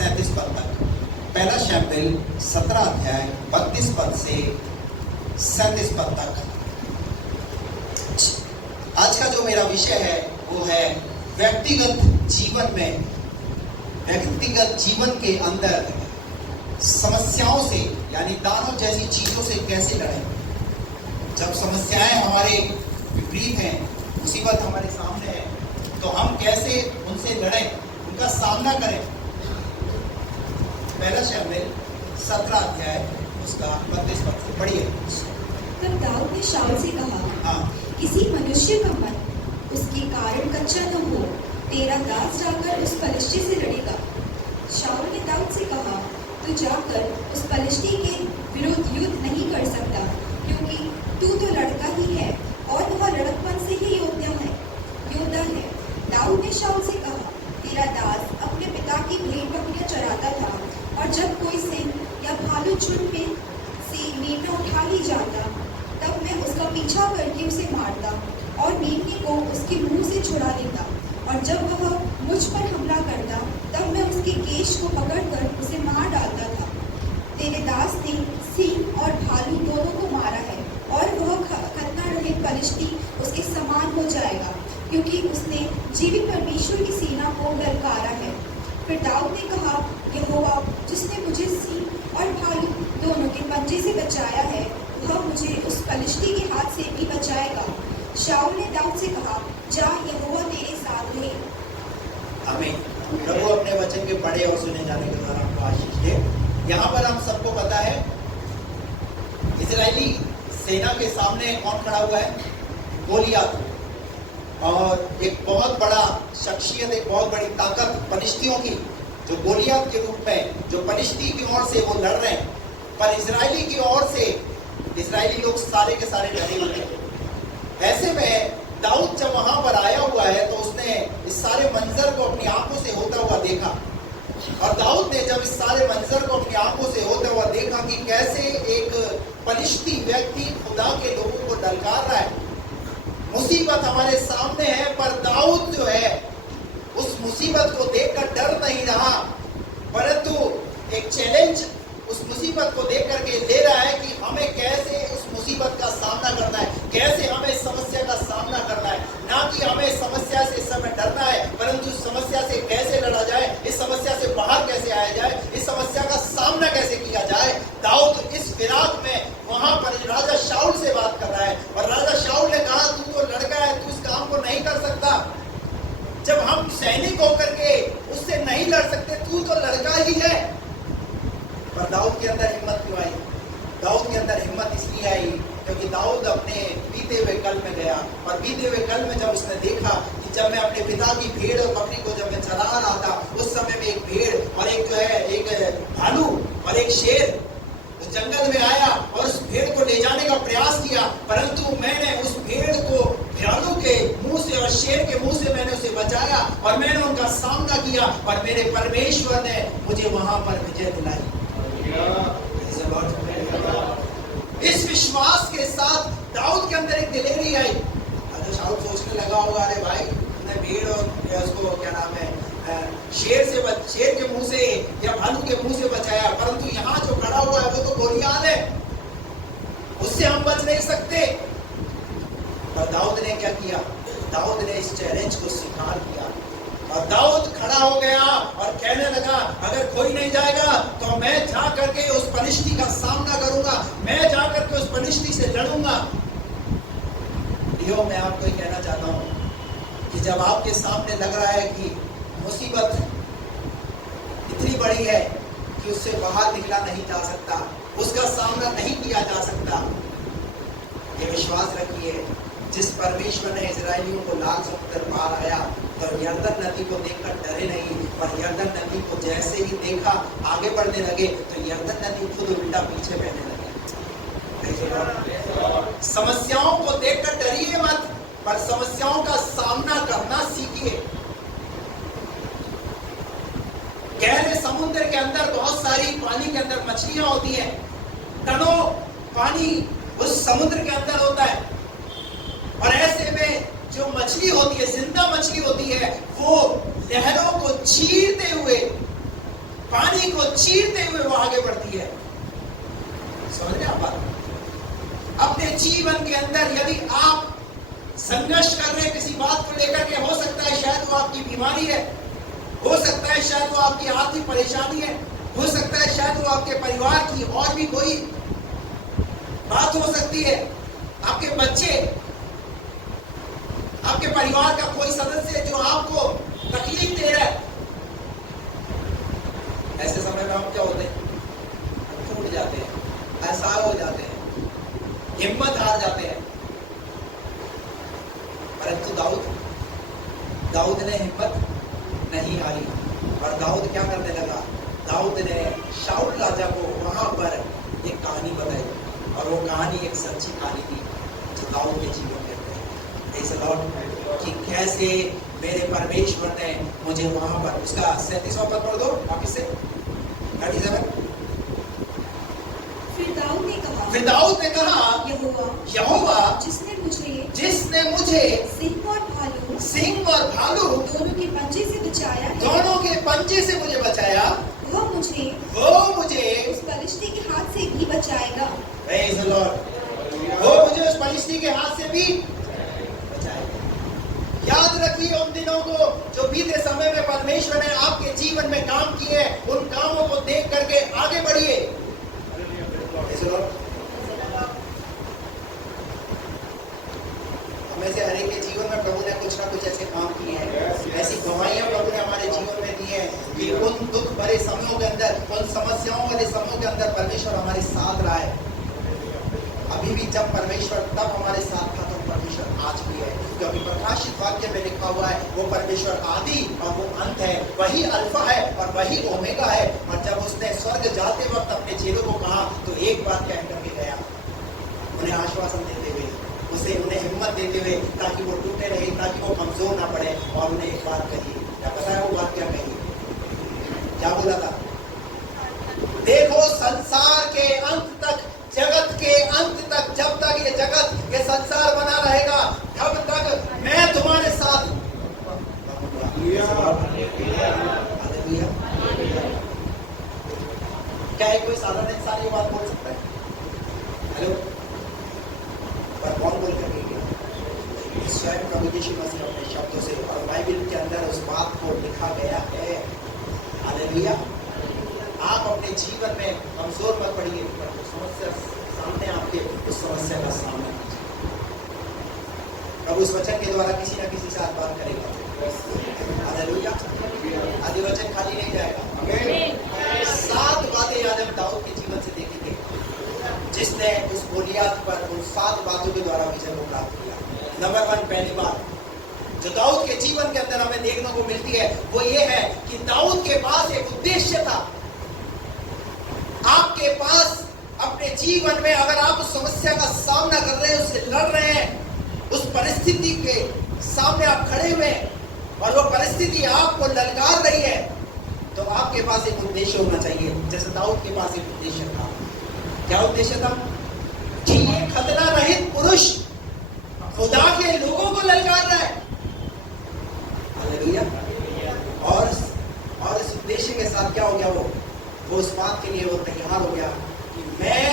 37 पद तक। पहला शमूएल 17 अध्याय 32 पद से 37 पद तक। आज का जो मेरा विषय है वो है व्यक्तिगत जीवन के अंदर समस्याओं से, यानी दानव जैसी चीजों से कैसे लड़ें। जब समस्याएं हमारे विपरीत हैं, मुसीबत हमारे सामने है, तो हम कैसे उनसे लड़ें, उनका सामना करें। पहला शमूएल 17 अध्याय उसका 32 पद से पढ़िए। तब दाऊद ने शाऊल से कहा, हाँ, किसी मनुष्य का मन उसके कारण कच्चा न हो, तेरा दास जाकर उस पलिश्ती से लड़ेगा। शाऊल ने दाऊद से कहा, तू जाकर उस पलिश्ती के विरुद्ध युद्ध नहीं कर सकता, क्योंकि तू तो लड़का ही है और वह लड़कपन से ही योद्धा है। दाऊद ने शाऊल से कहा, तेरा दास अपने पिता की भेड़ बकरियां चराता था, और जब कोई सिंह या भालू झुंड में से मेमना उठा ही जाता, तब मैं उसका पीछा करके उसे मारता और मेमने को उसके मुंह से छुड़ा लेता, और जब वह मुझ पर हमला करता, तब मैं उसके केश को पकड़कर उसे मार डालता था। तेरे दास ने सिंह और भालू दोनों को मारा है, और वह खतना रहित पलिश्ती उसके समान हो जाएगा, क्योंकि उसने जीवित परमेश्वर की सेना को ललकारा है। फिर दाऊद ने कहा, यहोवा जिसने मुझे सिंह और भालू दोनों के पंजे से बचाया है, वह मुझे उस पलिश्ती के हाथ से भी बचाएगा। शाऊल ने दाऊद से कहा, जा, यहोवा तेरे साथ है। आमीन। प्रभु अपने वचन के पढ़े और सुने जाने के द्वारा हमको आशीष दे। यहाँ पर हम सबको पता है, इजरायली सेना के सामने कौन खड़ा हुआ है? गोलियत। और एक बहुत बड़ा शख्सियत, एक बहुत बड़ी ताकत पलिश्तियों की, जो गोलियत के रूप में, जो पलिश्ती की ओर से वो लड़ रहे हैं, पर इजरायली की ओर से इजरायली लोग सारे के सारे डरे हुए हैं। ऐसे में दाऊद जब वहां पर आया हुआ है, तो उसने इस सारे मंजर को अपनी आंखों से होता हुआ देखा। और दाऊद ने जब इस सारे मंजर को अपनी आंखों से होता हुआ देखा कि कैसे एक पलिश्ती व्यक्ति खुदा के लोगों को ललकार रहा है, मुसीबत हमारे सामने है, पर दाऊद जो है उस मुसीबत को देखकर डर नहीं रहा, परंतु एक चैलेंज उस मुसीबत को देख करके ले रहा है कि हमें कैसे उस मुसीबत का सामना करना है, कैसे हमें इस समस्या का सामना करना है। ना कि हमें समस्या से इस समय डरना है, परंतु इस समस्या से कैसे लड़ा जाए, इस समस्या से बाहर कैसे आया जाए, इस समस्या का सामना कैसे किया जाए। दाऊद इस फिराक में वहां पर राजा शाऊल से बात कर रहा है, और राजा शाऊल ने कहा, तू तो लड़का है, तू इस काम को नहीं कर सकता। जब हम सैनिक होकर के उससे नहीं लड़ सकते, तू तो लड़का ही है। पर दाऊद के अंदर हिम्मत क्यों आई? दाऊद के अंदर हिम्मत इसलिए आई क्योंकि दाऊद अपने बीते हुए कल में गया, और बीते हुए कल में जब उसने देखा कि जब मैं अपने पिता की भेड़ और बकरी को जब मैं चला रहा था, उस समय में एक भेड़ और एक जो है एक भालू और एक शेर उस जंगल में आया और उस भेड़ को ले जाने का प्रयास किया, परंतु मैंने उस भेड़ को भालू के मुंह से और शेर के मुंह से मैंने उसे बचाया, और मैंने उनका सामना किया, और मेरे परमेश्वर ने मुझे वहां पर विजय दिलाई। इस विश्वास के साथ दाऊद के अंदर एक दिलेरी आई। अगर शाऊल सोचने लगा होगा, अरे भाई तुमने भेड़ और उसको क्या नाम है शेर के मुंह से या भालू के मुंह से बचाया, परंतु यहाँ जो खड़ा हुआ है वो तो गोलियात है, उससे हम बच नहीं सकते। पर दाऊद ने क्या किया? दाऊद ने इस चैलेंज को स्वीकार किया, और दाऊद खड़ा हो गया और कहने लगा, अगर कोई नहीं जाएगा तो मैं जा करके उस पलिश्ती का सामना करूंगा, मैं जा करके उस पलिश्ती से लड़ूंगा। मैं आपको ये कहना चाहता हूं कि जब आपके सामने लग रहा है कि मुसीबत इतनी बड़ी है कि उससे बाहर निकला नहीं जा सकता, उसका सामना नहीं किया जा सकता, ये विश्वास रखिए, जिस परमेश्वर ने इजरायलियों को लाल समुद्र पार आया, तो यरदन नदी को देखकर डरे नहीं, और यरदन नदी को जैसे ही देखा आगे बढ़ने लगे, तो यरदन नदी खुद उल्टा पीछे बहने लगे। समस्याओं को देखकर डरिए मत, पर समस्याओं का सामना करना सीखिए। गहरे समुद्र के अंदर बहुत सारी पानी के अंदर मछलियां होती हैं, टनों पानी उस समुद्र के अंदर होता है, और ऐसे में जो मछली होती है, जिंदा मछली होती है, वो लहरों को चीरते हुए पानी को चीरते हुए वो आगे बढ़ती है। समझ रहे आप बात? अपने जीवन के अंदर यदि आप संघर्ष कर रहे हैं किसी बात को लेकर के, हो सकता है शायद वो आपकी बीमारी है, हो सकता है शायद वो आपकी आर्थिक परेशानी है, हो सकता है शायद वो आपके परिवार की और भी कोई बात हो सकती है, आपके बच्चे, आपके परिवार का कोई सदस्य जो आपको तकलीफ दे रहा है। ऐसे समय में हम क्या होते हैं? टूट जाते हैं, असहाय हो जाते हैं, हिम्मत हार जाते हैं। परंतु दाऊद ने हिम्मत नहीं हारी और दाऊद क्या करने लगा? दाऊद ने शाऊल राजा को वहां पर एक कहानी बताई और वो कहानी एक सच्ची कहानी थी जो दाऊद के जीवन में कि कैसे मेरे परमेश्वर ने मुझे वहां पर, उसका 37वां पद पढ़ दो वापिस से 37। फिर दाऊद ने कहा यहोवा जिसने मुझे सिंह और भालू दोनों के पंजे से मुझे बचाया, वो मुझे उस पलिश्ती के हाथ से भी बचाएगा। Praise the Lord। वो मुझे उस पलिश्ती के हाथ से भी बचाएगा। याद रखिए उन दिनों को जो बीते समय में परमेश्वर ने आपके जीवन में काम किए, उन कामों को देख करके आगे बढ़िए। हमें से हर एक के जीवन में प्रभु ने कुछ ना कुछ ऐसे काम किए हैं, ऐसी गवाहियां प्रभु ने हमारे जीवन में दी है कि उन दुख भरे समयों के अंदर, उन समस्याओं वाले समयों के अंदर परमेश्वर हमारे साथ रहा है। अभी भी जब परमेश्वर तब हमारे साथ था तो परमेश्वर आज भी है, क्योंकि प्रकाशित वाक्य में लिखा हुआ है वो परमेश्वर आदि और वो अंत है, वही अल्फा है और वही ओमेगा है। और जब उसने स्वर्ग जाते वक्त अपने चेलों को कहा तो एक बात कह करके गया, उन्हें आश्वासन देते हुए, उन्हें हिम्मत देते हुए, ताकि वो टूटे रहे, ताकि वो कमजोर ना पड़े। और उन्हें एक बात कही, क्या पता है वो बात क्या कही? क्या बोला था? देखो संसार के अंत तक, जगत के अंत तक, जब तक ये जगत, ये संसार बना रहेगा, तब तक मैं तुम्हारे साथ हूं। क्या है कोई साधारण इंसान ये बात बोल सकता है? हेलो, पर कौन बोल करके गया? स्वयं प्रभु यीशु मसीह अपने शब्दों से, और बाइबल के अंदर उस बात को लिखा गया है। हालेलुया। आप अपने जीवन में कमजोर मत पड़िए, समस्या सामने आपके, उस समस्या का सामना कीजिए। प्रभु उस वचन के द्वारा किसी न किसी से बात करेगा। हालेलुया। आदि वचन खाली नहीं जाएगा। 7 बातें याद हम दाऊद के जीवन से देखेंगे, जिसने उस गोलियत पर उन 7 बातों के द्वारा विजय को प्राप्त किया। नंबर 1, पहली बात जो दाऊद के जीवन के अंदर हमें देखने को मिलती है वो ये है कि दाऊद के पास एक उद्देश्य था। आपके पास अपने जीवन में अगर आप उस समस्या का सामना कर रहे हैं, उससे लड़ रहे हैं, उस परिस्थिति के सामने आप खड़े हुए हैं और वो परिस्थिति आपको ललकार रही है, तो आपके पास एक उद्देश्य होना चाहिए। जैसे दाऊद के पास एक उद्देश्य था। क्या उद्देश्य था? कि ये खतरा रहित पुरुष खुदा के लोगों को ललकार रहा है। हालेलुया। और इस उद्देश्य के साथ क्या हो गया? वो उस बात के लिए वो तैयार हो गया कि मैं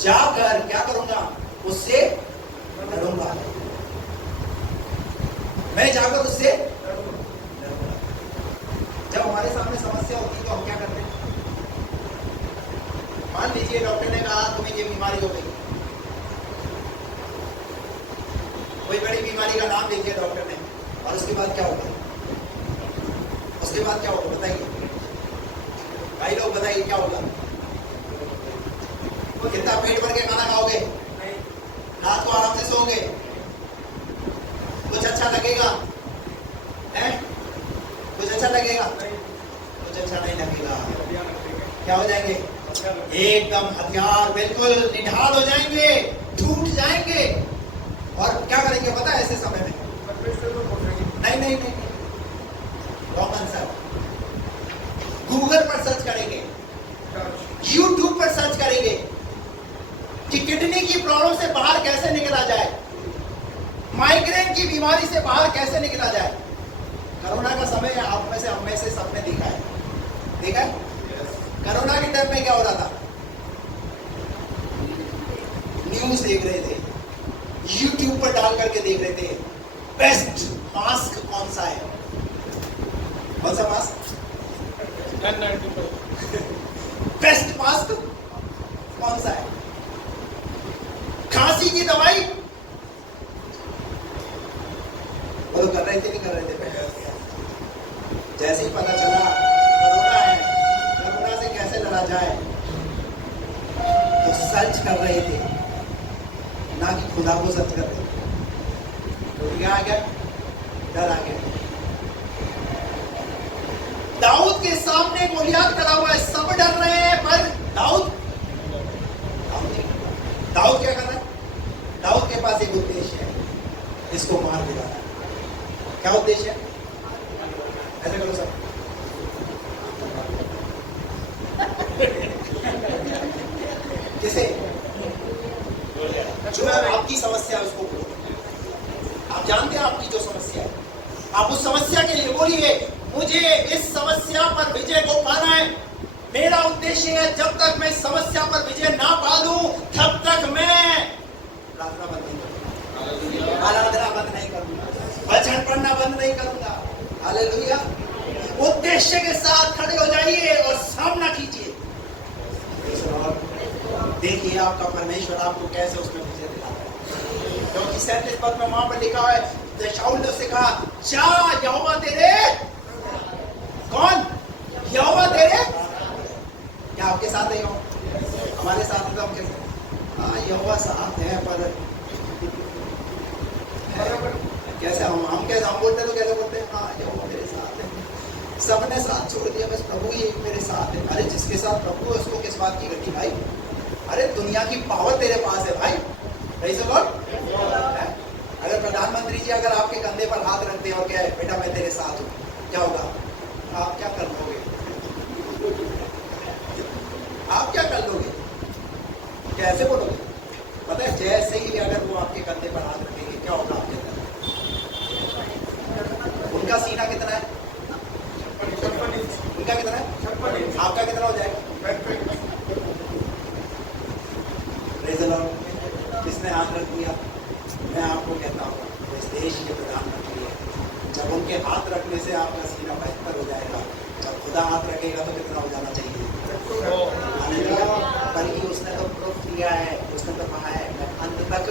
जाकर क्या करूंगा? उससे लड़ूंगा। मैं जाकर उससे लड़ूंगा। जब हमारे सामने समस्या होती है तो हम क्या करते हैं? मान लीजिए डॉक्टर ने कहा तुम्हें ये बीमारी हो गई, कोई बड़ी बीमारी का नाम लिख दिया डॉक्टर ने, और उसके बाद क्या होगा? उसके बाद क्या होगा बताइए भाई लोग, बताइए क्या होगा? कितना पेट भर के खाना खाओगे? रात को आराम से सोओगे? कुछ अच्छा लगेगा? हैं? कुछ अच्छा लगेगा? कुछ अच्छा नहीं लगेगा। क्या हो जाएंगे? एकदम हथियार, बिल्कुल निढाल हो जाएंगे, टूट जाएंगे। और क्या करेंगे पता है ऐसे समय में? नहीं, रॉन्ग आंसर। गूगल पर सर्च करेंगे, यूट्यूब पर सर्च करेंगे कि किडनी की प्रॉब्लम से बाहर कैसे निकला जाए, माइग्रेन की बीमारी से बाहर कैसे निकला जाए। कोरोना का समय आप में से, हम में से सबने देखा है। कोरोना के टाइम में क्या हो रहा था? न्यूज देख रहे थे, यूट्यूब पर डाल करके देख रहे थे बेस्ट मास्क कौन सा है। कौन सा मास्क? बेस्ट मास्क कौन सा है? खांसी की दवाई वो कर रहे थे, नहीं कर रहे थे पहले। जैसे ही पता चला कोरोना है, कोरोना से कैसे लड़ा जाए, तो सर्च कर रहे थे, ना कि खुदा को सर्च कर रहे थे। तो क्या आ गया? डर आ गया। दाऊद के सामने गोलियत खड़ा हुआ है, सब डर रहे हैं, पर दाऊद क्या कर रहा है? दाऊद के पास एक उद्देश्य है, इसको मार दिलाना। क्या उद्देश्य है? ऐसे करो सब। किसे? जो आपकी समस्या है उसको बोलो। आप जानते हैं आपकी जो समस्या है, आप उस समस्या के लिए बोलिए, मुझे इस समस्या पर विजय को पाना है। मेरा उद्देश्य है, जब तक मैं समस्या पर विजय ना पा लूं, तब तक मैं प्रार्थना बंद नहीं करूंगा, आराधना बंद नहीं करूंगा, वचन पढ़ना बंद नहीं करूंगा। हालेलुया। उद्देश्य के साथ खड़े हो जाइए और सामना कीजिए। देखिए आपका परमेश्वर आपको कैसे उसमें विजय दिलाता है। क्योंकि 37 पद में वहां पर लिखा है, शाऊल ने उससे कहा, जा यहोवा तेरे, कौन? यहोवा तेरे, क्या आपके साथ नहीं हो? हमारे साथ है तो हम कैसे? हाँ यहोवा साथ है, पर कैसे हम कैसे हम बोलते हैं तो कैसे बोलते हैं? हाँ यहोवा मेरे साथ है, सबने साथ छोड़ दिया, बस प्रभु ही एक मेरे साथ है। अरे जिसके साथ प्रभु है उसको किस बात की गति भाई? अरे दुनिया की पावर तेरे पास है भाई। Praise the Lord। अगर प्रधानमंत्री जी अगर आपके कंधे पर हाथ रख दे और क्या है, बेटा मैं तेरे साथ हूँ, क्या होगा? आप क्या कर लोगे? आप क्या कर लोगे? कैसे बोलोगे? पता है, जैसे ही अगर वो आपके कंधे पर हाथ रखेंगे, क्या होगा आपके अंदर? उनका सीना कितना है? उनका कितना है? आपका कितना हो जाएगा? Praise the Lord। किसने हाथ रख दिया? मैं आपको कहता हूँ, इस देश के प्रधानमंत्री है। जब उनके हाथ रखने से आपका सीना बेहतर हो जाएगा, जब खुदा हाथ रखेगा तो कितना हो जाना चाहिए? बल्कि उसने तो प्रूफ किया है, उसने तो कहा है अंत तक।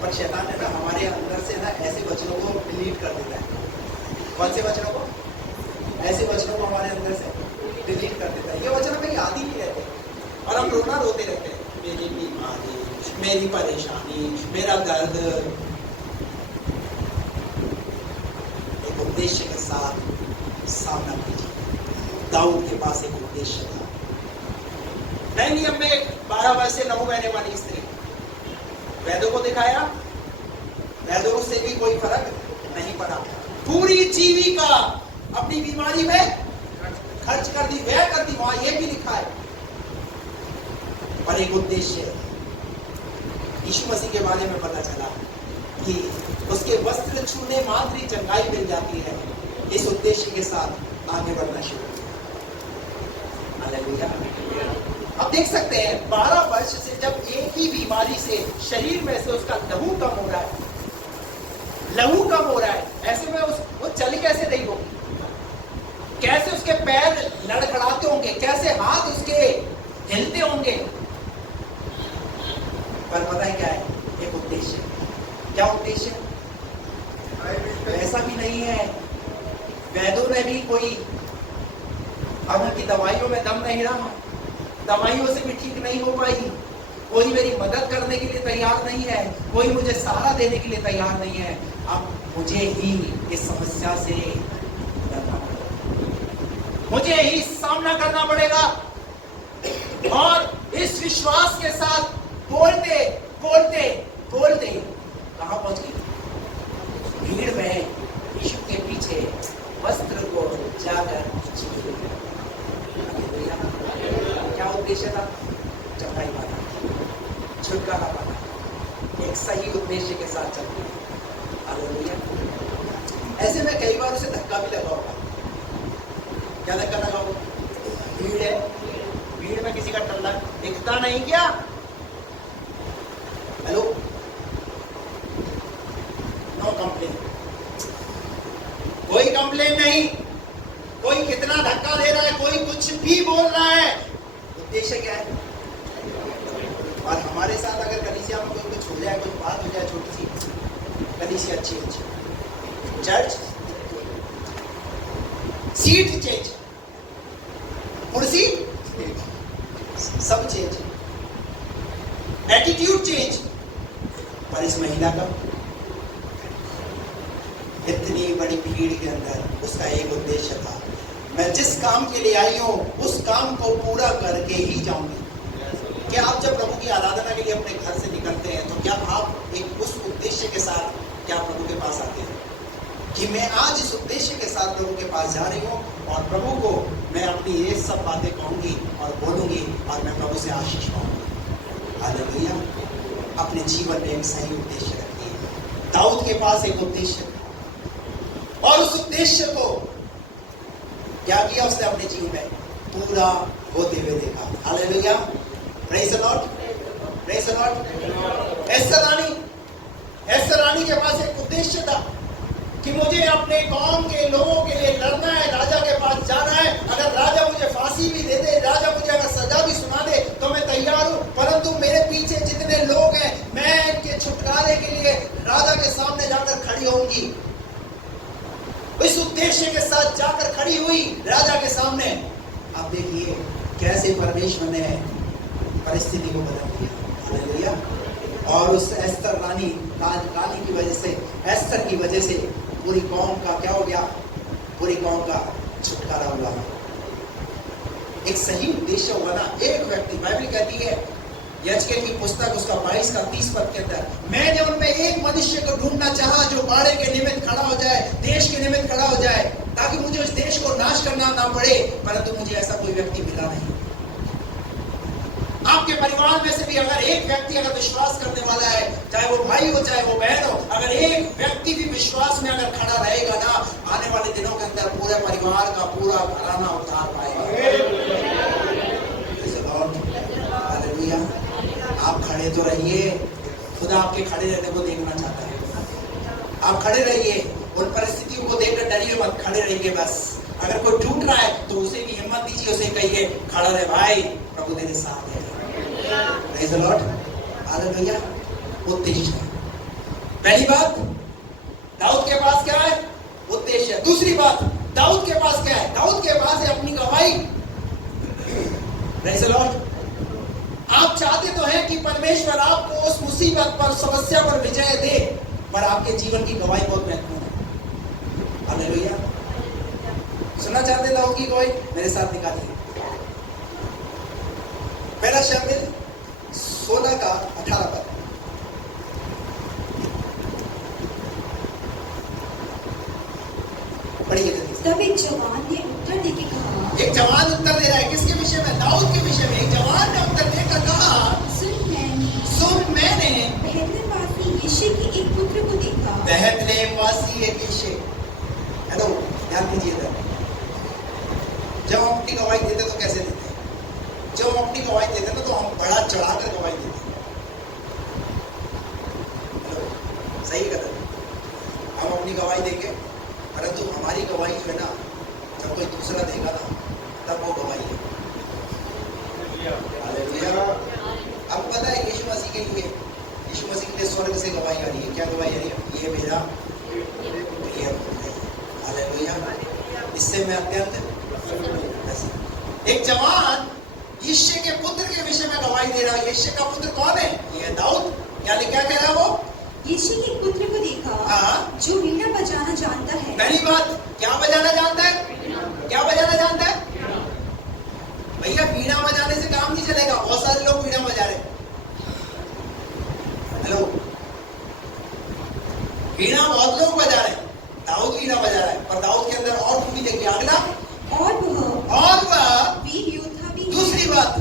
पर शैतान है ना, हमारे अंदर से ना ऐसे वचनों को डिलीट कर देता है। कौन से वचनों को? ऐसे वचनों को हमारे अंदर से डिलीट कर देता है। ये वचन हमें याद ही नहीं रहते और हम रोते रहते हैं, मेरी बीमारी, मेरी परेशानी, मेरा दर्द। एक उद्देश्य के साथ सामना कीजिए। दाऊद के पास एक उद्देश्य था। नए नियम में 12 वर्ष से 9 महीने वाली स्त्री, वैद्यों को दिखाया, वैद्यों से भी कोई फर्क नहीं पड़ा। पूरी जीविका अपनी बीमारी में खर्च कर दी, व्यय कर दी। वहां यह भी लिखा है, पर एक उद्देश्य, यीशु मसीह के बारे में पता चला कि उसके वस्त्र छूने मात्र ही चंगाई मिल जाती है। इस उद्देश्य के साथ आगे बढ़ना शुरू किया। हालेलुया। अब देख सकते हैं 12 वर्ष से जब एक ही बीमारी से शरीर में से उसका लहू कम हो रहा है, लहू कम हो रहा है, ऐसे में वो चल कैसे रही होगी? कैसे उसके पैर लड़खड़ाते होंगे, कैसे हाथ उसके हिलते होंगे? पर पता है क्या है? एक उद्देश्य। क्या उद्देश्य? ऐसा भी नहीं है, वैद्यों ने भी कोई, अब उनकी दवाइयों में दम नहीं रहा, दवाइयों से भी ठीक नहीं हो पाई, कोई मेरी मदद करने के लिए तैयार नहीं है, कोई मुझे सहारा देने के लिए तैयार नहीं है। अब मुझे ही इस समस्या से लड़ना पड़ेगा, मुझे ही सामना करना पड़ेगा। और इस विश्वास के साथ बोलते बोलते बोलते कहां पहुंच गई? भीड़ में यीशु के पीछे वस्त्र को जाकर क्या उद्देश्य था? चंगाई पाना, छुटकारा पाना, एक सही उद्देश्य के साथ चलना। हालेलुया। ऐसे में कई बार उसे धक्का भी लगा होगा, क्या धक्का लगा वो? भीड़ है, भीड़ में किसी का टल्ला दिखता नहीं क्या? हेलो, नो कंप्लेन, कोई कंप्लेन नहीं, कोई कितना धक्का दे रहा है, कोई कुछ भी बोल रहा है, उद्देश्य क्या है? और हमारे साथ अगर कलीसिया में कोई कुछ हो जाए, कुछ बात हो जाए छोटी सी, कलीसिया अच्छी चर्च सीट चेंज, कुर्सी सब चेंज, एटीट्यूड चेंज। पर इस महिला का इतनी बड़ी भीड़ के अंदर उसका एक उद्देश्य था, मैं जिस काम के लिए आई हूं उस काम को पूरा करके ही जाऊंगी। क्या आप जब प्रभु की आराधना के लिए अपने घर से निकलते हैं तो क्या आप एक उस उद्देश्य के साथ क्या प्रभु के पास आते हैं कि मैं आज इस उद्देश्य के साथ प्रभु के पास जा रही हूँ और प्रभु को मैं अपनी ये सब बातें कहूंगी और बोलूंगी और मैं प्रभु से आशीष पाऊंगी। हालेलुया। अपने जीवन में एक सही उद्देश्य रखिए। दाऊद के पास एक उद्देश्य था और उस उद्देश्य को क्या किया उसने अपने जीवन में पूरा होते हुए देखा। Hallelujah. Praise the lord, praise the lord. Esther रानी के पास एक उद्देश्य था कि मुझे अपने कौम के लोगों के लिए लड़ना है, राजा के पास जाना है। अगर राजा मुझे फांसी भी दे दे, राजा मुझे अगर सजा भी सुना दे तो मैं तैयार हूं, परंतु मेरे पीछे जितने लोग हैं मैं इनके छुटकारे के लिए राजा के सामने जाकर खड़ी होंगी। इस उद्देश्य के साथ जाकर खड़ी हुई राजा के सामने। आप देखिए कैसे परमेश्वर ने परिस्थिति को बदल दिया। हालेलुया। और उस एस्तर रानी की वजह से, एस्तर की वजह से पूरी कौम का क्या हो गया? पूरी कौम का छुटकारा हुआ। एक सही उद्देश्य हुआ ना। एक व्यक्ति, बाइबल कहती है यजकेल की पुस्तक उसका 22 का 30 पद के अंदर, मैंने उनमें एक मनुष्य को ढूंढना चाहा जो बाड़े के निमित्त खड़ा हो जाए, देश के निमित्त खड़ा हो जाए, ताकि मुझे उस देश को नाश करना ना पड़े, परंतु मुझे ऐसा कोई व्यक्ति मिला नहीं। आपके परिवार में से भी अगर एक व्यक्ति अगर विश्वास करने वाला है, चाहे वो भाई हो चाहे वो बहन हो, अगर एक व्यक्ति भी विश्वास में अगर खड़ा रहेगा ना, आने वाले दिनों के अंदर पूरे परिवार का पूरा घराना उद्धार पाएगा। हालेलुया। आप खड़े तो रहिए, खुदा आपके खड़े रहने को देखना चाहता है। आप खड़े रहिए, उन परिस्थितियों को देखकर डरिए मत, खड़े रहिए बस। अगर कोई टूट रहा है तो उसे भी हिम्मत दीजिए, उसे कहिए खड़ा रहे भाई, प्रभु तेरे साथ है। Praise the Lord. हालेलुया। उद्देश्य, पहली बात दाऊद के पास क्या है? उद्देश्य। दूसरी बात दाऊद के पास क्या है? दाऊद के पास है अपनी गवाही। Praise the Lord. आप चाहते तो हैं कि परमेश्वर आपको उस मुसीबत पर, समस्या पर विजय दे, पर आपके जीवन की गवाही बहुत महत्वपूर्ण है। हालेलुया। सुनना चाहते दाऊद की गवाही? मेरे साथ निकालिए पहला शमूएल 16 का 18 पद। पढ़िए जल्दी। तब एक जवान ने उत्तर देके कहा, एक जवान उत्तर दे रहा है किसके विषय में? दाऊद के विषय में। एक जवान ने उत्तर देकर कहा, सुन मैंने बेथलेहमवासी यिशै के एक पुत्र को देखा। बेथलेहमवासी एक यिशै। हेलो, ध्यान दीजिएगा। जब हम अपनी गवाही देते तो कैसे देते? जब हम अपनी गवाही देते हैं तो हम बड़ा चढ़ाकर गवाही देते हैं। हेलो, सही कदम। हम अपनी गवाही देंगे, परंतु हमारी गवाही जो है ना, जब कोई दूसरा देगा ना, तब वो गवाही है। हालेलुया। अब पता है यीशु मसीह के लिए स्वर्ग से गवाही आ रही है। क्या गवाही आ रही है? ये मेरा प्रिय पुत्र है। हालेलुया। इससे मैं अत्यंत। एक जवान यिशै के पुत्र के विषय में गवाही दे रहा है। यिशै का पुत्र कौन है? ये दाऊद। क्या कह रहा है वो? यिशै के पुत्र को देखा जो वीणा बजाना जानता है। पहली बात, क्या बजाना जानता है? क्या बजाना जानता है? भैया वीणा बजाने से काम नहीं चलेगा। बहुत सारे लोग वीणा बजा रहे हैं। हेलो, वीणा बहुत लोग बजा रहे हैं। दाऊद वीणा बजा रहा है, पर दाऊद के अंदर और खूबी देखिए। अगला, और वह वीर योद्धा भी। दूसरी बात,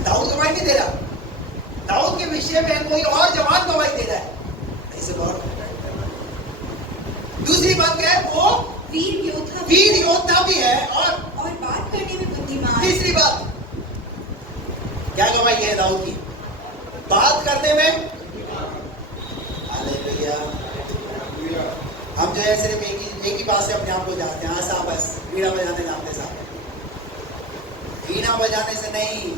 दाऊद गवाही नहीं दे रहा, दाऊद के विषय में कोई और जवान गवाही दे रहा है। दूसरी बात क्या है? वो वीर योद्धा करने में। हालेलुया। हम जो है सिर्फ एक ही बात से अपने आप को जानते हैं, ऐसा बस वीणा बजाने जानते साहब, वीणा बजाने से नहीं,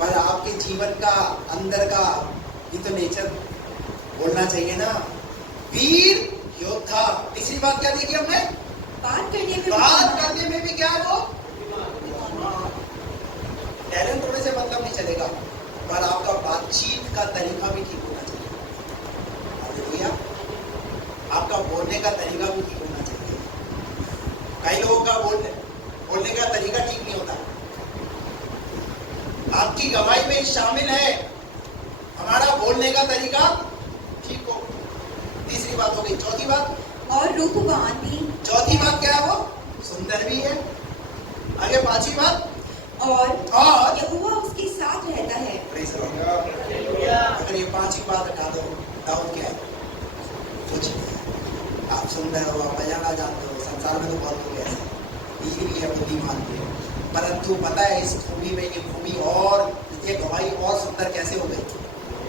पर आपके जीवन का अंदर का भी तो नेचर बोलना चाहिए ना। वीर योद्धा। तीसरी बात क्या देखी हमने? बात करने में भी क्या है वो? टैलेंट होने से मतलब नहीं चलेगा, पर आपका बातचीत का तरीका भी ठीक होना चाहिए। हालेलुया। आपका बोलने का तरीका भी ठीक होना चाहिए। कई लोगों का बोलने का तरीका ठीक नहीं होता। आपकी गवाही में शामिल है हमारा बोलने का तरीका ठीक हो। तीसरी बात हो गई। चौथी बात, और रूपवान भी। चौथी बात क्या है? वो सुंदर भी है। आगे पांचवी बात, और यहोवा उसके साथ रहता है। अगर ये पांचवी बात हटा दो, दाऊद क्या है? कुछ नहीं। आप सुंदर हो, आप बजाना जानते हो, संसार में तो बहुत लोग ऐसे बिजली भी है, बुद्धिमान भी है, परंतु पता है इस खूबी में ये खूबी और ये गवाही और सुंदर कैसे हो गई?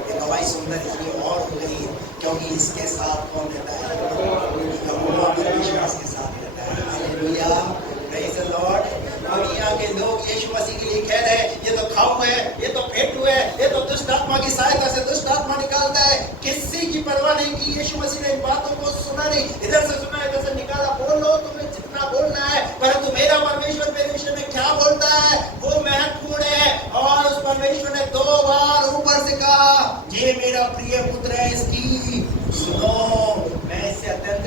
ये गवाही सुंदर इसलिए और हो गई क्योंकि इसके साथ कौन रहता है? यहोवा परमेश्वर इसके साथ रहता है। Hallelujah, praise the Lord. दुनिया के लोग यीशु मसीह के लिए कह रहे हैं ये तो खाऊ है, ये तो फेटू है, ये तो दुष्ट आत्मा की सहायता से दुष्ट आत्मा निकालता है। किसी की परवाह नहीं की। यीशु मसीह ने इन बातों को सुना नहीं, इधर से सुना इधर से निकाला। बोलो तुम्हें जितना बोलना है, परंतु मेरा परमेश्वर मेरे विषय में क्या बोलता है वो महत्वपूर्ण है। और उस परमेश्वर ने 2 बार ऊपर से कहा ये मेरा प्रिय पुत्र है, इसकी सुनो, मैं इससे अत्यंत।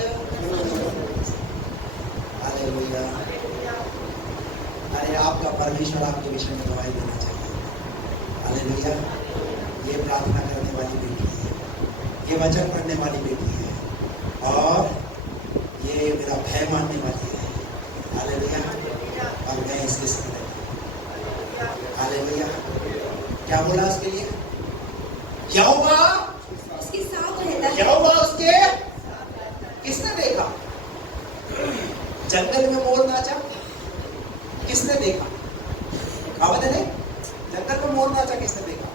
हालेलुया। अरे आपका परमेश्वर आपके विषय में गवाही देना चाहिए। हालेलुया। ये प्रार्थना करने वाली बेटी है, ये वचन पढ़ने वाली बेटी है, और ये मेरा भय मानने वाली है। हालेलुया। और मैं इसके साथ रहता हूं। हालेलुया। क्या बोला उसके लिए? यहोवा उसके साथ रहता है। यहोवा उसके। किसने देखा? जंगल में मोर नाचा, किसने देखा? कहावत है नहीं, जंगल में मोर नाचा किसने देखा?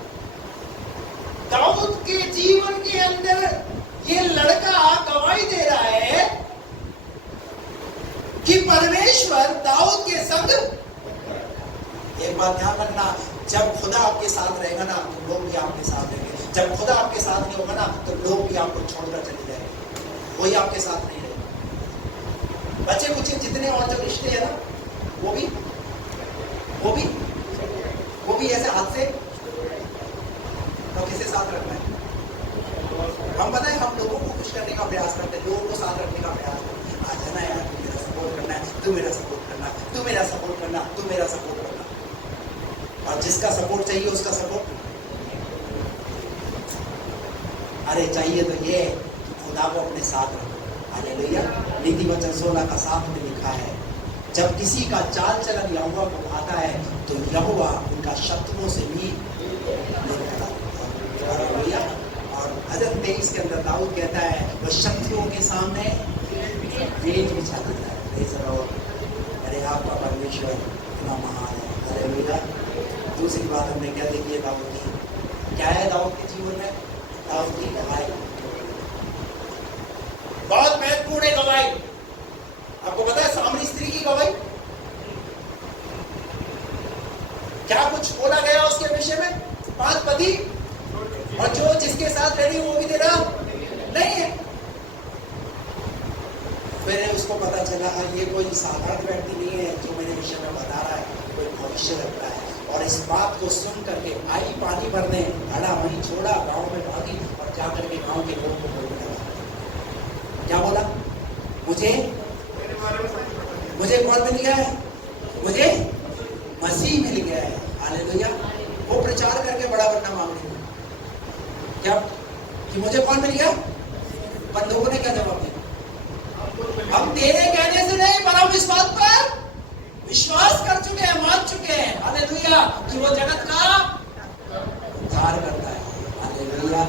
दाऊद के जीवन के अंदर ये लड़का गवाही दे रहा है कि परमेश्वर दाऊद के संग। एक बात ध्यान रखना, जब खुदा आपके साथ रहेगा ना तो लोग भी आपके साथ रहेंगे। जब खुदा आपके साथ नहीं होगा ना तो लोग भी आपको छोड़कर चले जाएंगे, कोई आपके साथ नहीं रहेगा। बच्चे कुछ जितने और जो रिश्ते हैं ना वो भी ऐसे हाथ से तो किसके साथ रखना है? हम पता है हम लोगों को खुश करने का प्रयास करते हैं, लोगों को साथ रखने का प्रयास करते हैं। आ जाना यार, तू मेरा सपोर्ट करना है, तू मेरा सपोर्ट करना, तू मेरा सपोर्ट करना, तू मेरा सपोर्ट करना। और जिसका सपोर्ट चाहिए उसका सपोर्ट, अरे चाहिए तो ये खुदा को अपने साथ रखो। हालेलुया। नीति वचन 16 का 7 में लिखा है, जब किसी का चाल चलन यहोवा को भाता है तो यहोवा उनका शत्रुओं से भी लड़ता है। हालेलुया। और भजन 23 के अंदर दाऊद कहता है वो शत्रुओं के सामने वेट बिछा देता है। Praise the Lord. अरे आपका परमेश्वर इतना महान है। हालेलुया। दूसरी बात हमने क्या देखी है दाऊद की? क्या है दाऊद के जीवन में? दाऊद की गवाही बहुत महत्वपूर्ण है। गवाही आपको पता है सामरी स्त्री की गवाही क्या कुछ बोला गया उसके विषय में? 5 पति और जो जिसके साथ रह रही वो भी तेरा नहीं है। फिर उसको पता चला ये कोई साधारण व्यक्ति नहीं है जो मेरे विषय में बता रहा है, कोई भविष्य रखता है। और इस बात को सुन करके आई पानी भरने, घड़ा वहीं छोड़ा, गांव में भागी और जाकर के गांव के लोगों को बोलने लगा। क्या बोला? मुझे कौन मिल गया है? मुझे मसीह मिल गया है। हालेलुया। वो प्रचार करके बड़ा बनना मांग रही है क्या कि मुझे कौन मिल गया? पर लोगों ने क्या जवाब दिया? हम तेरे कहने से नहीं, पर हम इस बात पर विश्वास कर चुके हैं, मान चुके हैं। हालेलुया। कि वो जगत का उद्धार करता है। हालेलुया।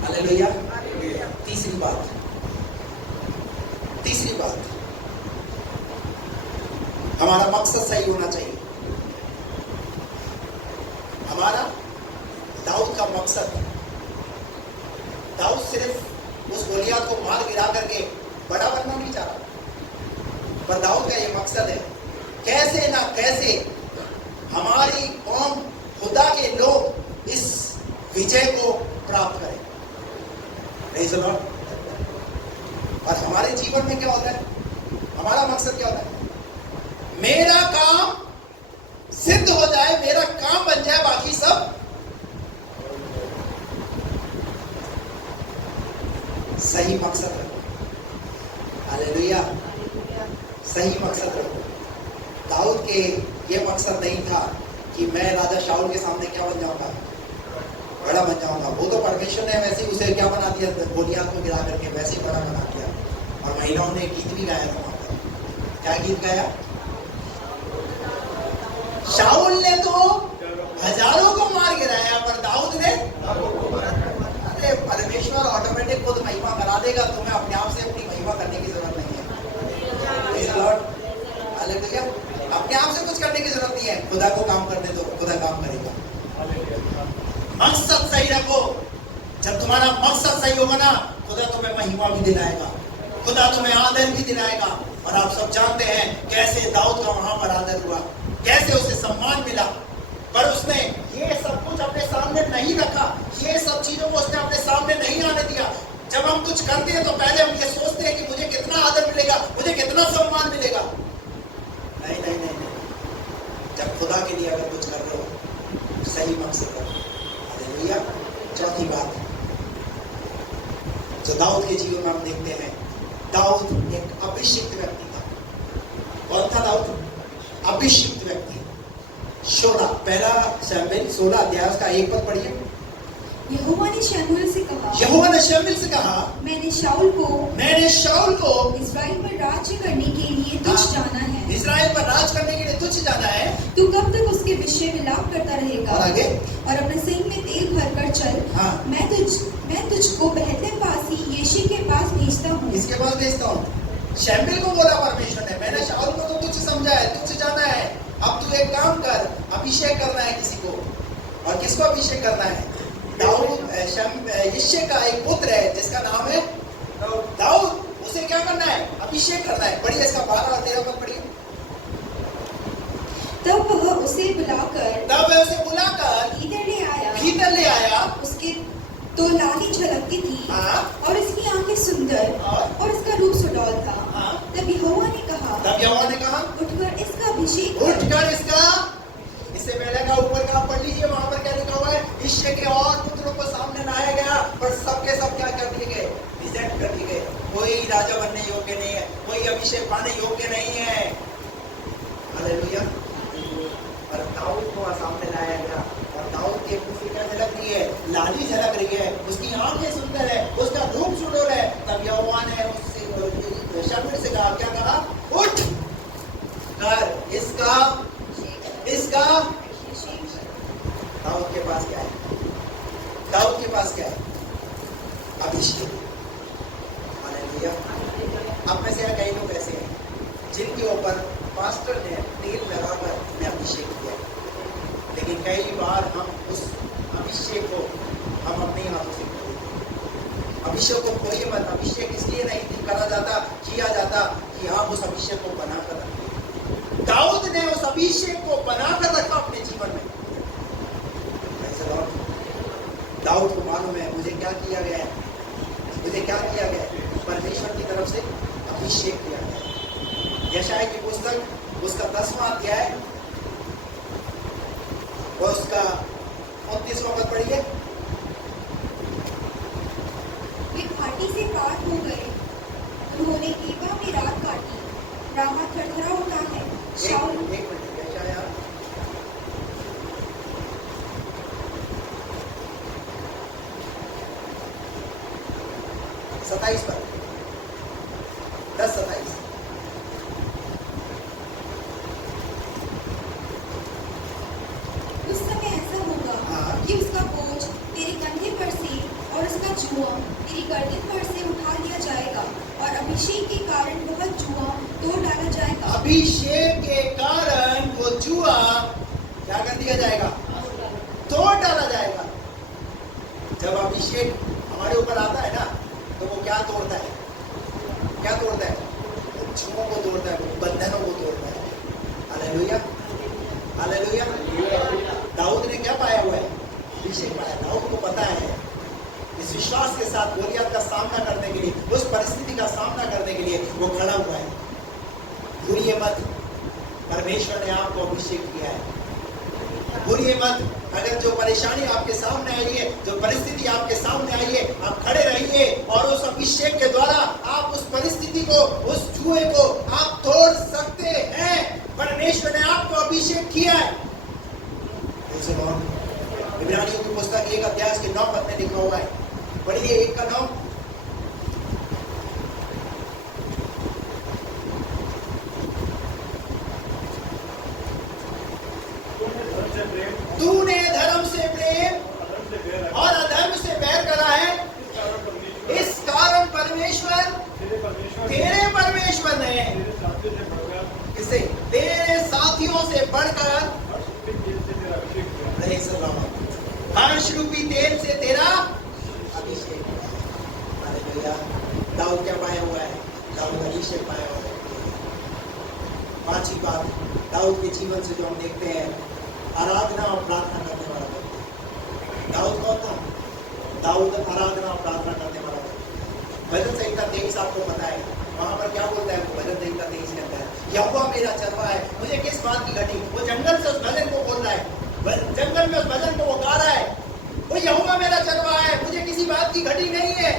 हालेलुया। तीसरी बात, हमारा मकसद सही होना चाहिए। हमारा दाऊद का मकसद है। दाऊद सिर्फ उस गोलियत को मार गिरा करके बड़ा बनना नहीं चाहता, पर दाऊद का ये मकसद है कैसे ना कैसे हमारी कौम, खुदा के लोग इस विजय को प्राप्त करें। Praise the Lord। और हमारे जीवन में क्या होता है, हमारा मकसद क्या होता है, मेरा काम सिद्ध हो जाए, मेरा काम बन जाए, बाकी सब सही मकसद रखो। हालेलुया, सही मकसद रखो। दाऊद के ये मकसद नहीं था कि मैं राजा शाऊल के सामने क्या बन जाऊंगा, बड़ा बन जाऊंगा। वो तो परमेश्वर ने वैसे ही उसे क्या बना दिया, गोलियत को गिरा करके वैसे ही बड़ा बना दिया। और महिलाओं ने गीत भी गाया था वहां पर। क्या गीत गाया, शाऊल ने तो हजारों को मार गिराया, पर दाऊद ने, अरे परमेश्वर ऑटोमेटिक खुद महिमा करा देगा, तुम्हें अपने आप से अपनी महिमा करने की जरूरत नहीं है। Praise the Lord। हालेलुया। अपने आप से कुछ करने की जरूरत नहीं है, खुदा को काम करने दो, खुदा काम करेगा। मकसद सही रखो। जब तुम्हारा मकसद सही होगा ना, खुदा तुम्हें महिमा भी दिलाएगा, खुदा तुम्हें आदर भी दिलाएगा। और आप सब जानते हैं कैसे दाऊद का वहां पर आदर हुआ, कैसे उसे सम्मान मिला। पर उसने ये सब कुछ अपने सामने नहीं रखा, ये सब चीजों को उसने अपने सामने नहीं आने दिया। जब हम कुछ करते हैं तो पहले हम ये सोचते हैं कि मुझे कितना आदर मिलेगा, मुझे कितना सम्मान मिलेगा। नहीं नहीं नहीं, नहीं। जब खुदा के लिए अगर कुछ कर रहे हो, सही मकसद करो। हालेलुया। चौथी बात जो दाऊद के जीवन में हम देखते हैं, दाऊद एक अभिषिक्त व्यक्ति था। कौन था दाऊद? अभिषिक्त व्यक्ति। 16 अध्याय उसका 1 पद पढ़िए। यहोवा ने शमूएल से कहा, यहोवा ने शमूएल से कहा, मैंने शाऊल को इस्राएल पर राज्य करने के लिए तुझ जाना है। इस्राएल पर राज करने के लिए तुझ जाना है। तू कब तक उसके विषय विलाप करता रहेगा? और आगे, और अपने सिंह में तेल भरकर चल। हाँ। मैं तुझको बेहतरवासी यिशै के पास भेजता हूँ। इसके पास भेजता हूँ। शमूएल को बोला परमेश्वर ने, मैंने शाऊल को तो तुझ समझा है, तुझ जाना है। अब तू एक काम कर, अभिषेक करना है किसी को। और किसको अभिषेक करना है? दाऊद, यिशै का एक पुत्र है जिसका नाम है दाऊद। उसे क्या करना है? अभिषेक करना है। पढ़िए इसका 12 और 13 पद पढ़िए। तब वह उसे बुलाकर भीतर ले आया। उसके तो लाली झलकती थी, हाँ। और इसकी आंखें सुंदर, और इसका रूप सुडौल था। हाँ। तब यहोवा ने कहा, उठकर इसका अभिषेक कर। इससे पहले का ऊपर का पढ़ लीजिए, वहां पर क्या लिखा हुआ है? यिशै के और पुत्रों को सामने लाया गया, पर सबके सब क्या कर दिए गए? रिजेक्ट कर दिए गए। कोई राजा बनने योग्य नहीं है, कोई अभिषेक पाने योग्य नहीं है। हालेलुया। और दाऊद को सामने लाया गया, और दाऊद के मुंह से क्या झलक रही है? लाली झलक रही है, उसकी आंखें सुंदर है, उसका रूप सुंदर है। तब यहोवा ने उससे शमूएल से कहा, क्या कहा? उठ कर इसका दाऊद के पास क्या है? दाऊद के पास क्या है? अभिषेक। हालेलुया। अब में से कई लोग ऐसे हैं जिनके ऊपर पास्टर ने तेल लगाकर उन्हें अभिषेक किया, लेकिन कई बार हम उस अभिषेक को हम अपने हाथों से खो देते। अभिषेक को खोइए मत। अभिषेक इसलिए नहीं किया जाता कि आप उस अभिषेक को बनाकर रखिए। दाऊद ने उस अभिषेक को बनाकर रखा अपने जीवन में। दाऊद को मालूम है मुझे क्या किया गया है, परमेश्वर की तरफ से अभिषेक किया गया है। यशायाह की पुस्तक उसका 10वां अध्याय और उसका 29वां पद पढ़िए। वे घाटी से पार हो गए, उन्होंने गिबा में रात काटी, रामा थरथरा उठा है। शाऊल, एक मिनट, यशायाह 27 पर 10:27। उस समय ऐसा होगा कि उसका बोझ तेरे कंधे पर से और उसका जुआ तेरी गर्दन पर से उठा लिया जाएगा, और अभिषेक के कारण वह जुआ तोड़ डाला जाएगा। अभिषेक के कारण वो जुआ क्या कर दिया जाएगा? तोड़ डाला जाएगा। जब अभिषेक हमारे ऊपर आता है ना, तो वो क्या तोड़ता है? क्या तोड़ता है? छुओं को तोड़ता है, बंधनों को तोड़ता है। Hallelujah, hallelujah. दाऊद ने क्या पाया हुआ है? अभिषेक पाया। दाऊद को पता है इस विश्वास के साथ गोलियत का सामना करने के लिए, उस परिस्थिति का सामना करने के लिए वो खड़ा हुआ है। भूलिए मत, परमेश्वर ने आपको अभिषेक किया है। भूलिए मत, अगर जो परेशानी आपके सामने आई है, जो परिस्थिति आपके सामने आई है, आप खड़े रहिए और उस अभिषेक के द्वारा आप उस परिस्थिति को, उस जुए को आप तोड़ सकते हैं। परमेश्वर ने आपको अभिषेक किया है। इब्रानियों की पुस्तक 1 अध्याय के 9 पद में लिखा हुआ है। पढ़िए 1 का 9। तूने धर्म से प्रेम और अधर्म से बैर करा है, इस कारण परमेश्वर तेरे परमेश्वर ने इसे तेरे साथियों से बढ़कर हर्ष रूपी तेल से तेरा अभिषेक। हालेलुया। दाऊद क्या पाया हुआ है? दाऊद अभिषेक पाया हुआ है। पांचवी बात, दाऊद के जीवन से जो हम देखते हैं, आराधना और प्रार्थना करने वाला व्यक्ति। दाऊद कौन था? दाऊद आराधना और प्रार्थना करने वाला व्यक्ति। भजन संहिता 23 आपको पता है, वहां पर क्या बोलता है? भजन संहिता 23 के अंदर, यहोवा मेरा चरवाहा है, मुझे किस बात की घटी? वो जंगल से उस भजन को बोल रहा है, जंगल में उस भजन को वो गा रहा है। वो यहोवा मेरा चरवाहा है, मुझे किसी बात की घटी नहीं है।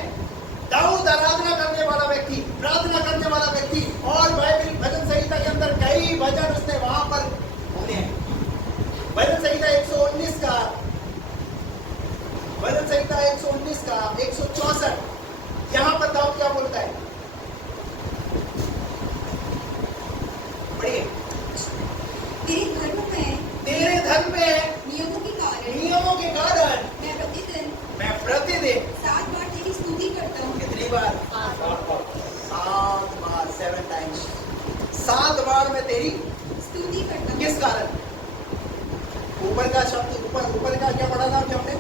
दाऊद आराधना करने वाला व्यक्ति, प्रार्थना करने वाला व्यक्ति, और बाइबल भजन संहिता के अंदर कई भजन उसने वहां पर बोले हैं। भजन संहिता 119 का, भजन संहिता 119 का 164, यहां पर दाऊद क्या बोलता है? पढ़िए। तेरे धर्म में नियमों के कारण मैं प्रतिदिन 7 बार तेरी स्तुति करता हूँ। कितनी बार? 7 बार, 7 टाइम्स। 7 बार मैं तेरी स्तुति करता हूँ। किस कारण? ऊपर का शब्द, ऊपर का क्या पढ़ा था हमने?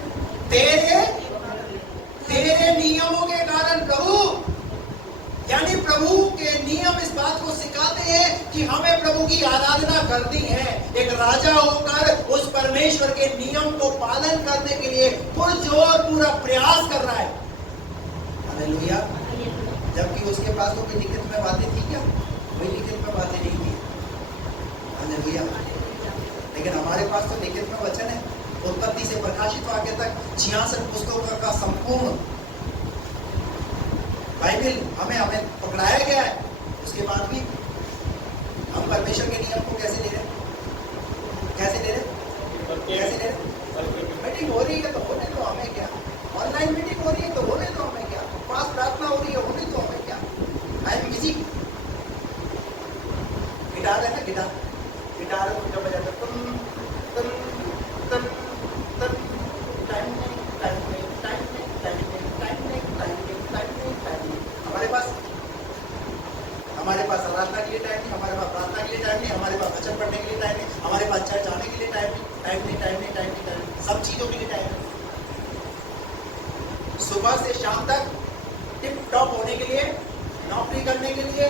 तेरे नियमों के कारण प्रभु, यानी प्रभु के नियम इस बात को सिखाते हैं कि हमें प्रभु की आराधना करनी है। एक राजा होकर उस परमेश्वर के नियम को पालन करने के लिए पुरजोर पूरा प्रयास कर रहा है। हालेलुया। जबकि उसके पास तो कोई लिखित में बातें थी क्या? कोई लिखित में बातें नहीं थी। हालेलुया। लेकिन हमारे पास तो लिखित में वचन है। उत्पत्ति से प्रकाशित वाक्य तक 66 पुस्तकों का संपूर्ण बाइबल हमें पकड़ाया गया है। उसके बाद भी हम परमेश्वर के नियम को कैसे ले रहे? कैसे ले रहे? कैसे ले रहे? मीटिंग हो रही है तो होने दो, हमें क्या? ऑनलाइन मीटिंग हो रही है तो होने दो, हमें क्या? पास प्रार्थना हो रही है, होने दो, हमें क्या? I am busy. गिटार है ना, गिटार जब बजाते तुम हमारे पास आराधना के लिए टाइम नहीं, हमारे पास प्रार्थना के लिए टाइम नहीं, हमारे पास वचन पढ़ने के लिए टाइम नहीं, हमारे पास चर्च आने के लिए टाइम नहीं, सब चीजों के लिए टाइम नहीं। सुबह से शाम तक टिप टॉप होने के लिए, नौकरी करने के लिए,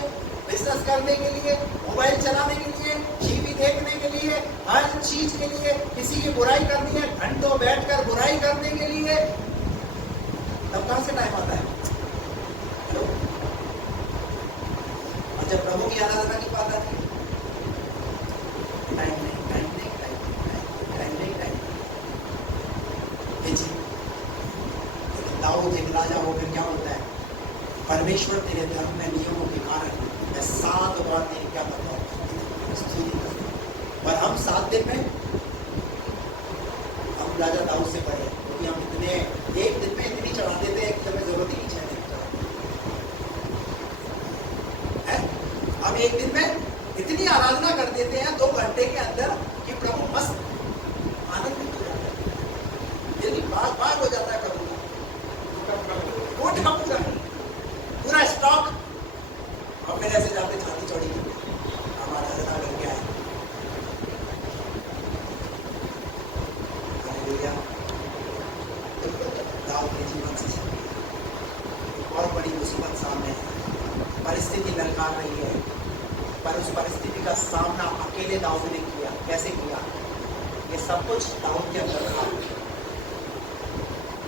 बिजनेस करने के लिए, मोबाइल चलाने के लिए, टीवी देखने के लिए, हर चीज के लिए, किसी की बुराई करनी है, घंटों बैठकर बुराई करने के लिए, तब कहां से टाइम आता है? और जब प्रभु की आराधना की बात आती है, टाइम नहीं। दाऊद एक राजा होकर क्या होता है? परमेश्वर तेरे धर्म में नियमों के कारण मैं 7 बार तेरी क्या करता हूँ? स्तुति करता हूँ। और हम 7 दिन में हम राजा दाऊद से पढ़े, क्योंकि हम इतने एक दिन में इतनी चढ़ा देते हैं कि हमें जरूरत ही नहीं है। हम एक दिन में इतनी आराधना कर देते हैं 2 घंटे के अंदर कि प्रभु मस्त आनंदित हो जाता है, दिल बाग हो जाता है प्रभु का। कोट का पूरा स्टॉक और फिर ऐसे जाते छाती चौड़ी हमारा आराधना करके आए। हालेलुया। पुकार रही है, पर उस परिस्थिति का सामना अकेले दाऊद ने किया। कैसे किया? ये सब कुछ दाऊद के अंदर था।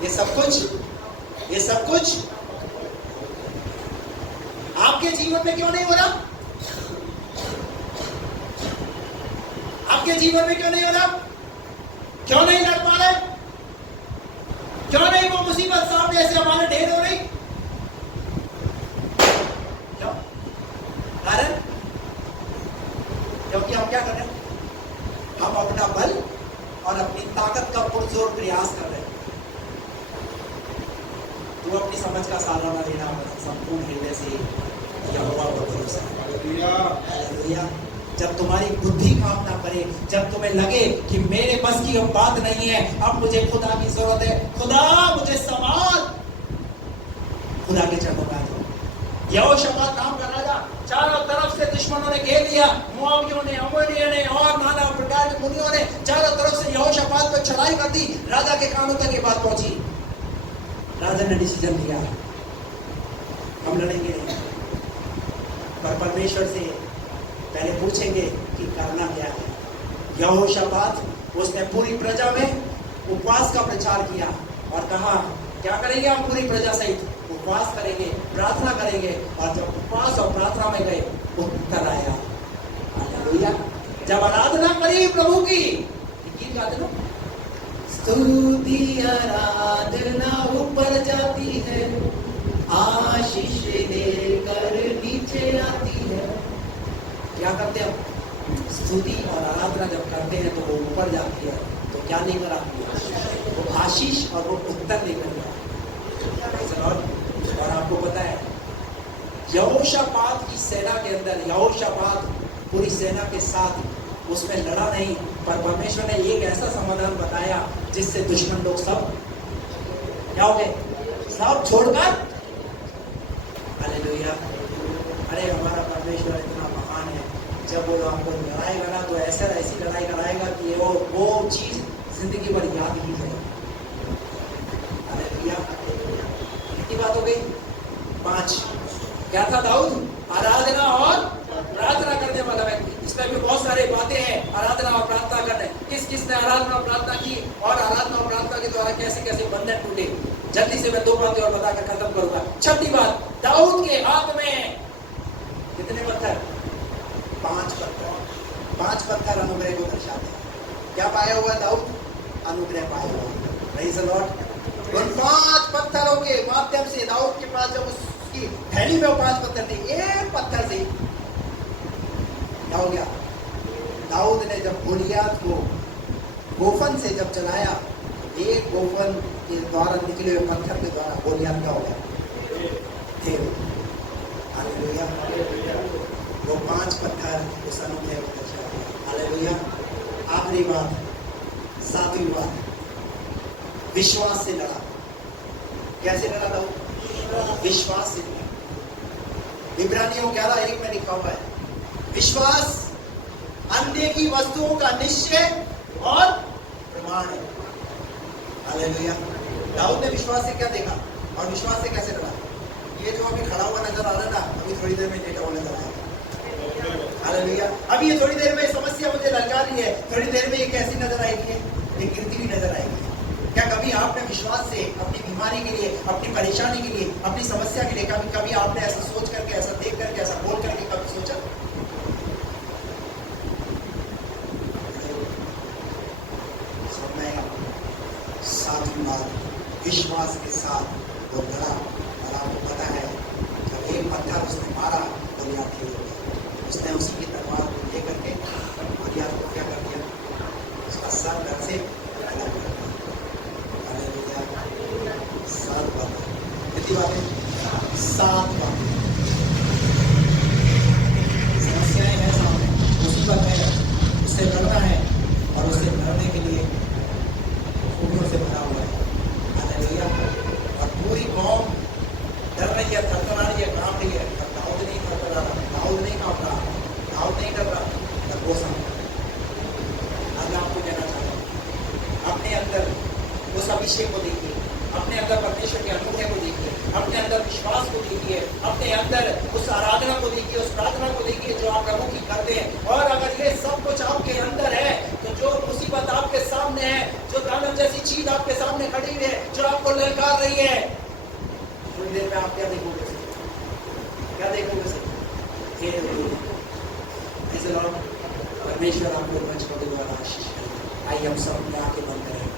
ये सब कुछ आपके जीवन में क्यों नहीं हो रहा? आपके जीवन में क्यों नहीं हो रहा? क्यों नहीं लड़ पा रहे? क्यों नहीं वो मुसीबत सामने ऐसे हमारे ढेर हो रही? क्यों? कारण? क्योंकि हम क्या कर रहे हैं? हम अपना बल और अपनी ताकत का पुरजोर प्रयास कर रहे हैं। तू अपनी समझ का सहारा न लेना, संपूर्ण हृदय से यहोवा पर भरोसा। हालेलुया। जब तुम्हारी बुद्धि काम ना करे, जब तुम्हें लगे कि मेरे बस की अब बात नहीं है, अब मुझे खुदा की जरूरत है, खुदा मुझे संभाल, खुदा के चरणों में आ जाओ। यहोशापात नाम का राजा, चारों तरफ से दुश्मनों ने घेर लिया, मोआबियों ने, अम्मोनियों ने और नाना प्रकार के मुनियों ने चारों तरफ से यहोशापात पर चढ़ाई कर दी। राजा के कानों तक ये बात पहुंची। राजा ने डिसीजन लिया, हम लड़ेंगे नहीं, पर परमेश्वर से पहले पूछेंगे कि करना क्या है। यहोशापात उसने पूरी प्रजा में उपवास का प्रचार किया और कहा क्या करेंगे हम पूरी प्रजा सहित? उपवास करेंगे, प्रार्थना करेंगे। और जब उपवास और प्रार्थना में गए, उत्तर आया। हालेलुया। जब आराधना करी प्रभु की, गीत गाते ना, स्तुति आराधना ऊपर जाती है, आशीष देकर नीचे आती है। क्या करते हैं? स्तुति और आराधना जब करते हैं तो वो ऊपर जाती है, तो क्या लेकर आती है? वो आशीष और वो उत्तर लेकर आती है। और आपको पता है, यहोशापात की सेना के अंदर, यहोशापात पूरी सेना के साथ उसमें लड़ा नहीं, पर परमेश्वर ने एक ऐसा समाधान बताया जिससे दुश्मन लोग सब क्या हो गए? सब छोड़कर। हालेलुया। अरे हमारा परमेश्वर इतना महान है, जब वो आपको लड़ाएगा ना तो ऐसी लड़ाई कराएगा कि वो चीज जिंदगी भर याद ही है। हालेलुया। कितनी बात हो गई? 5। क्या था दाऊद? आराधना और प्रार्थना करने वाला व्यक्ति। इसमें भी बहुत सारी बातें हैं, आराधना और प्रार्थना करने। किसने आराधना और प्रार्थना की और आराधना और प्रार्थना के द्वारा कैसे कैसे बंधन टूटे। जल्दी से मैं 2 बातें और बताकर खत्म करूंगा। 6ठी बात, दाऊद के हाथ में कितने पत्थर? 5 पत्थर। 5 पत्थर अनुग्रह को दर्शाते हैं। क्या पाया हुआ दाऊद? अनुग्रह पाया हुआ। Praise the Lord. उन 5 पत्थरों के माध्यम से दाऊद के पास जब उसकी थैली में वो 5 पत्थर थे, एक पत्थर से क्या हो गया? दाऊद ने जब गोलियात को गोफन से जब चलाया, एक गोफन के द्वारा निकले हुए पत्थर के द्वारा गोलियात क्या हो गया? थे। हालेलुया। वो 5 पत्थर उस अनुग्रह को दर्शाते हैं। हालेलुया। आखिरी बात, 7वीं बात, विश्वास से लड़ा। कैसे लड़ा दाऊद? विश्वास से लड़ा। इब्रानियों 11:1 में लिखा हुआ है, विश्वास अनदेखी वस्तुओं का निश्चय और प्रमाण है। हालेलुया। दाऊद ने विश्वास से क्या देखा और विश्वास से कैसे लड़ा? ये जो अभी खड़ा हुआ नजर आ रहा है ना, अभी थोड़ी देर में लेटा हुआ नजर आएगा। हालेलुया। अभी ये थोड़ी देर में समस्या मुझे ललकार रही है, थोड़ी देर में ये कैसी नजर आएगी? ये गिरती हुई नजर आएगी। क्या कभी आपने विश्वास से अपनी बीमारी के लिए, अपनी परेशानी के लिए, अपनी समस्या के लिए कभी आपने ऐसा सोच करके, ऐसा देख करके, ऐसा बोल करके कभी सोचा? सातवीं बात, विश्वास के साथ वो लड़ा। और आपको पता है, जब एक पत्थर उसने मारा, गोलियात ढेर हो गई। उसने उसी की तलवार को लेकर के गोलियात को क्या कर दिया? उसका सर घर से अलग कर दिया। हालेलुया। 7 बातें। कितनी बातें? 7 बातें। समस्याएं हैं सामने, मुसीबत है, उससे लड़ना है और उससे लड़ने के लिए खूबियों से भरा हुआ है। हालेलुया। और पूरी कौम डर रही है, थरथरा रही है, कांप रही है। दाऊद नहीं थरथरा रहा, दाऊद नहीं कांप रहा, दाऊद नहीं डर रहा, पर वो समझ। आज आपको कहना चाहता हूँ, अपने अंदर उस अभिषेक को देखिए, अपने अंदर परमेश्वर के अनुग्रह को देखिए, अपने अंदर विश्वास को देखिए, अपने अंदर उस आराधना को देखिए, उस प्रार्थना को देखिए जो आप प्रभु की करते हैं। और अगर ये सब कुछ आपके अंदर है तो जो मुसीबत आपके सामने है, जो दानव जैसी चीज आपके सामने खड़ी हुई है, जो आपको ललकार रही है, थोड़ी देर में आप क्या देखोगे? क्या देखोगे सर? परमेश्वर आपको वचनों के द्वारा आशीष करें। आइए हम सब अपनी आंखें बंद करें।